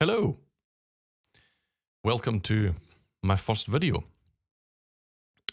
Hello, welcome to my first video.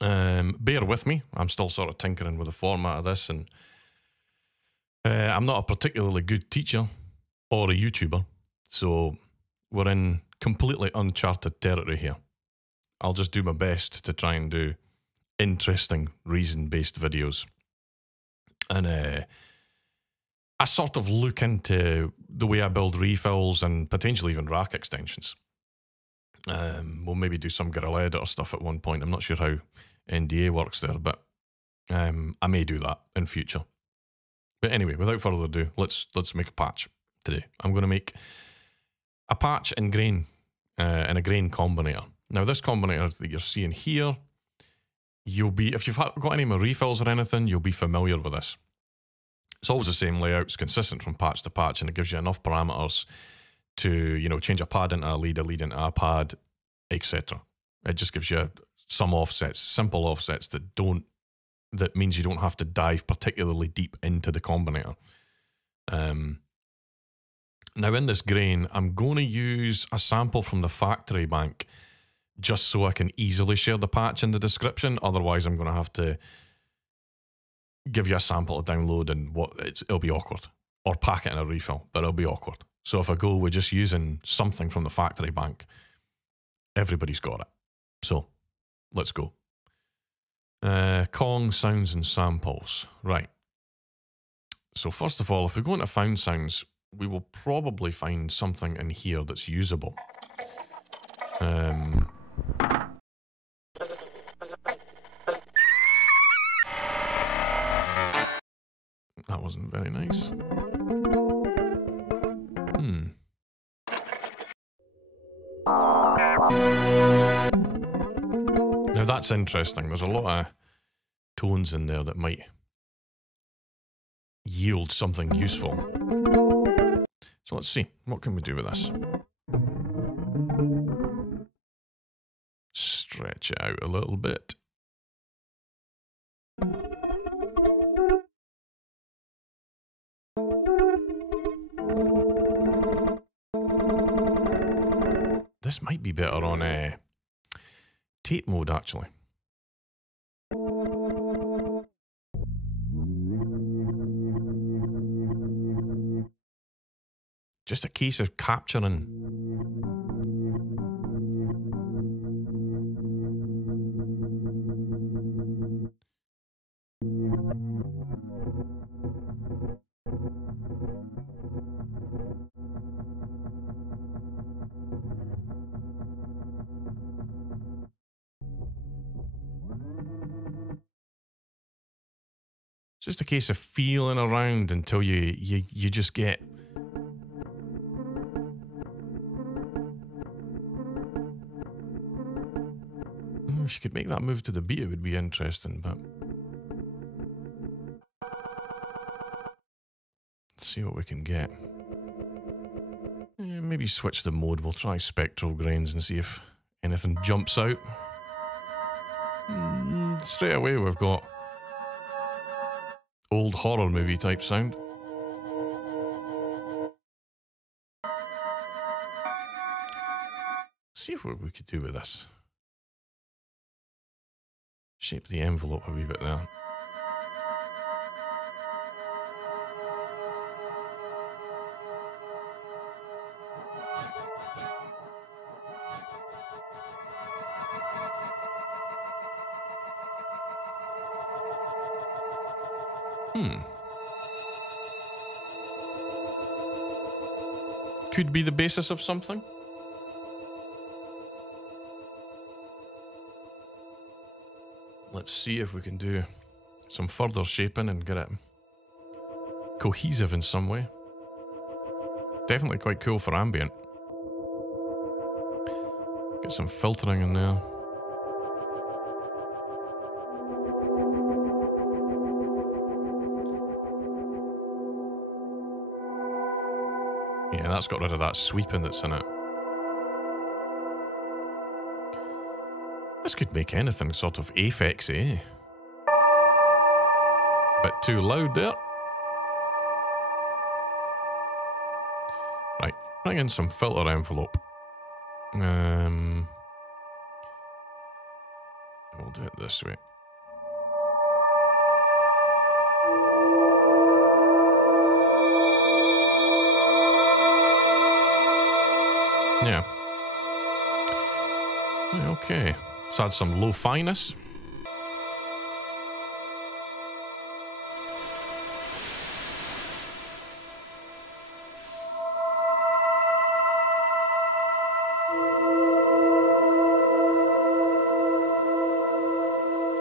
Bear with me, I'm still sort of tinkering with the format of this, and I'm not a particularly good teacher or a YouTuber, so we're in completely uncharted territory here. I'll just do my best to try and do interesting reason-based videos. And I sort of look into the way I build refills and potentially even rack extensions. We'll maybe do some Guerrilla Editor stuff at one point. I'm not sure how NDA works there, but I may do that in future. But anyway, without further ado, let's make a patch today. I'm going to make a patch in Grain, in a Grain Combinator. Now, this Combinator that you're seeing here, if you've got any more refills or anything, you'll be familiar with this. It's always the same layout. It's consistent from patch to patch, and it gives you enough parameters to, change a pad into a lead into a pad, etc. It just gives you some offsets, simple offsets that means you don't have to dive particularly deep into the Combinator. Now in this Grain, I'm going to use a sample from the factory bank just so I can easily share the patch in the description. Otherwise, I'm going to have to give you a sample to download, and it'll be awkward. Or pack it in a refill, but it'll be awkward. So if I go with just using something from the factory bank, everybody's got it. So let's go. Kong sounds and samples. Right. So first of all, if we go into found sounds, we will probably find something in here that's usable. That wasn't very nice. Now that's interesting. There's a lot of tones in there that might yield something useful. So let's see. What can we do with this? Stretch it out a little bit. This might be better on tape mode, actually. Just a case of capturing. Just a case of feeling around until you just get if you could make that move to the beat, it would be interesting, but let's see what we can get. Maybe switch the mode. We'll try Spectral Grains and see if anything jumps out. Straight away we've got old horror movie type sound. See what we could do with this. Shape the envelope a wee bit there. Could be the basis of something. Let's see if we can do some further shaping and get it cohesive in some way. Definitely quite cool for ambient. Get some filtering in there. Yeah, that's got rid of that sweeping that's in it. This could make anything sort of aphex, Bit too loud there. Right, Bring in some filter envelope. We'll do it this way. Yeah. Okay. Let's add some lo-fi-ness.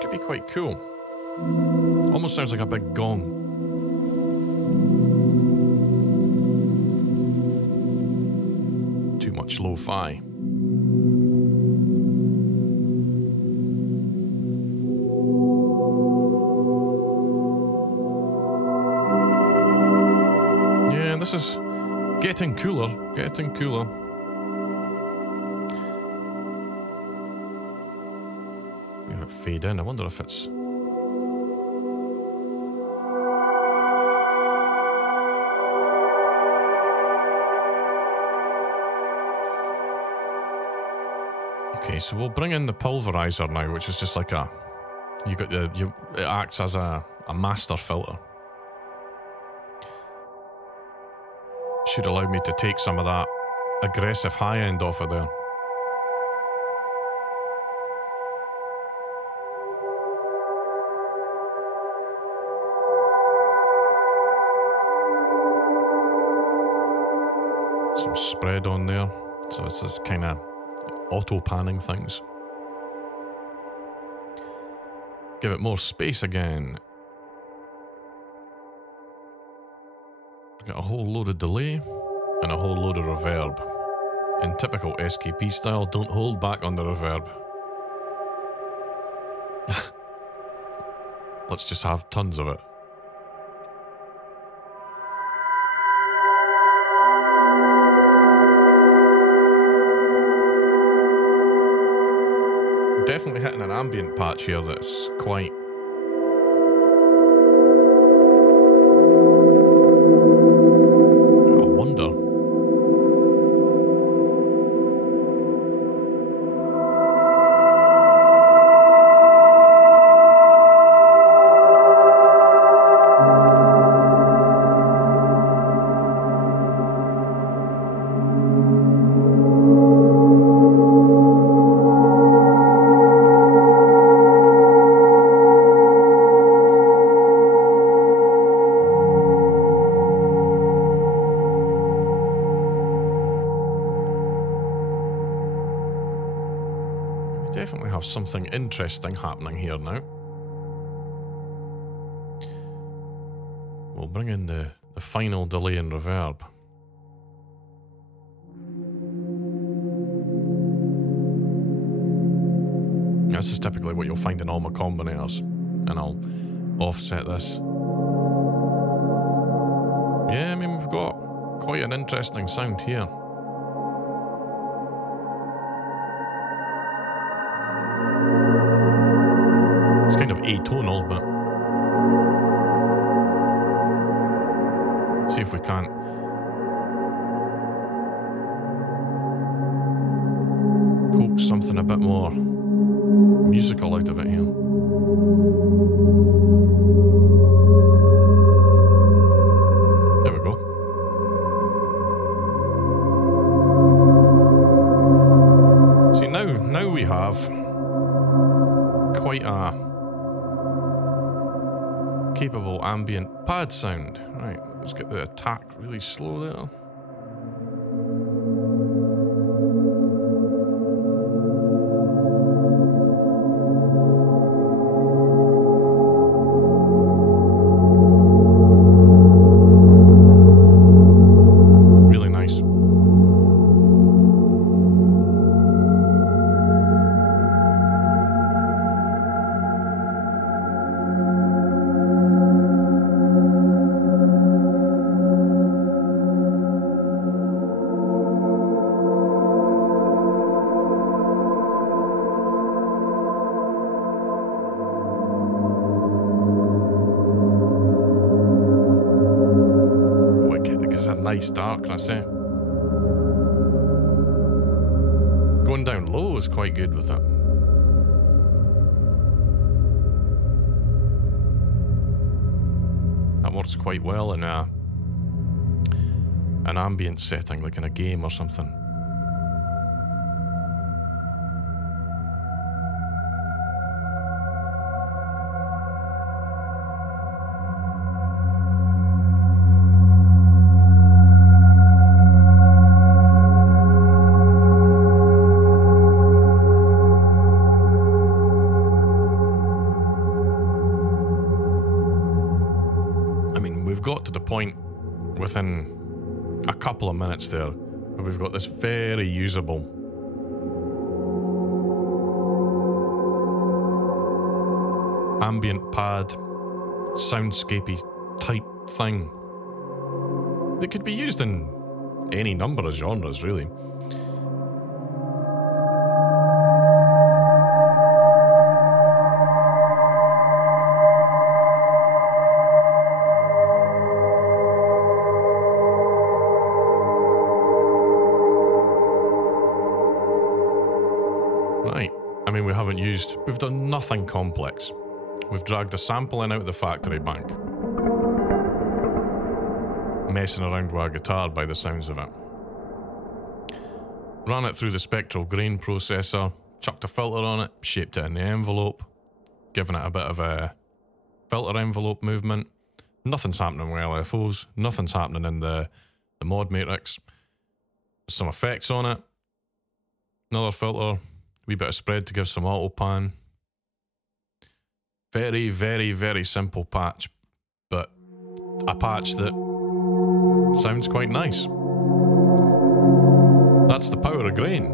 Could be quite cool. Almost sounds like a big gong. Too much lo-fi. Yeah, this is getting cooler, getting cooler. We have it fade in. I wonder if it's... Okay, so we'll bring in the Pulverizer now, which is just like a... You got the... it acts as a master filter. Should allow me to take some of that aggressive high end off of there. Some spread on there. So it's this kind of auto panning things. Give it more space again. Got a whole load of delay and a whole load of reverb. In typical SKP style, don't hold back on the reverb. Let's just have tons of it. Definitely hitting an ambient patch here that's quite... I wonder. Definitely have something interesting happening here now. We'll bring in the final delay and reverb. This is typically what you'll find in all my combinators. And I'll offset this. Yeah, I mean, we've got quite an interesting sound here. It's kind of atonal, but see if we can't coax something a bit more musical out of it here. There we go. See, now we have quite a capable ambient pad sound. Right, let's get the attack really slow there. Really nice. Nice dark, can I say? Going down low is quite good with it. That works quite well in an ambient setting, like in a game or something. We've got to the point within a couple of minutes there where we've got this very usable ambient pad, soundscapey type thing that could be used in any number of genres, really. Right, I mean, we've done nothing complex. We've dragged a sample in out of the factory bank. Messing around with a guitar by the sounds of it. Ran it through the spectral grain processor, chucked a filter on it, shaped it in the envelope, given it a bit of a filter envelope movement. Nothing's happening with LFOs, nothing's happening in the mod matrix. Some effects on it. Another filter. Wee bit of spread to give some auto pan. Very, very, very simple patch, but a patch that sounds quite nice. That's the power of Grain.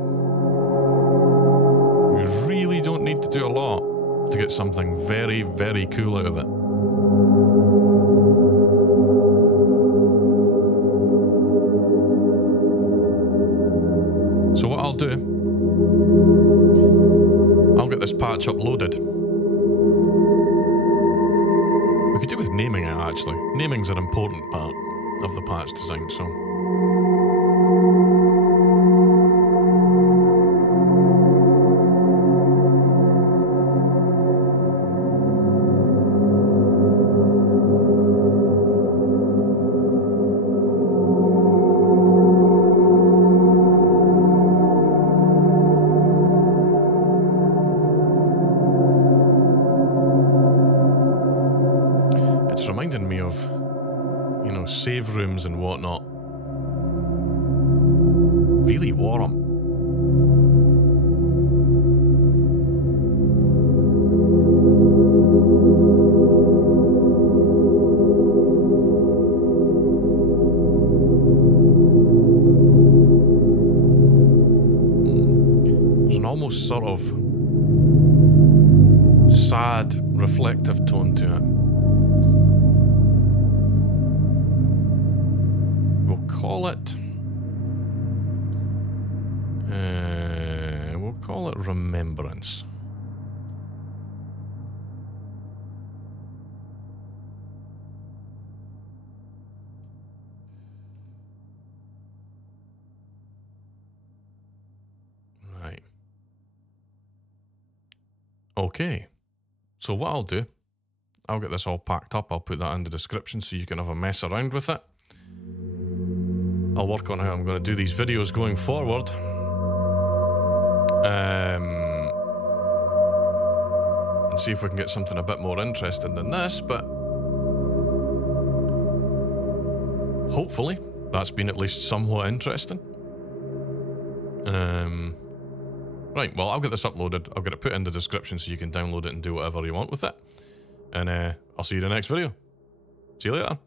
You really don't need to do a lot to get something very, very cool out of it. So what I'll do, I'll get this patch uploaded. We could do with naming it, actually. Naming's an important part of the patch design, so... It's reminding me of, you know, save rooms and whatnot. Really warm. There's an almost sort of sad, reflective tone to it. We'll call it Remembrance. Right. Okay. So what I'll do, I'll get this all packed up. I'll put that in the description so you can have a mess around with it. I'll work on how I'm going to do these videos going forward. And see if we can get something a bit more interesting than this, but hopefully that's been at least somewhat interesting. Right, well, I'll get this uploaded. I'll get it put in the description so you can download it and do whatever you want with it. And I'll see you in the next video. See you later.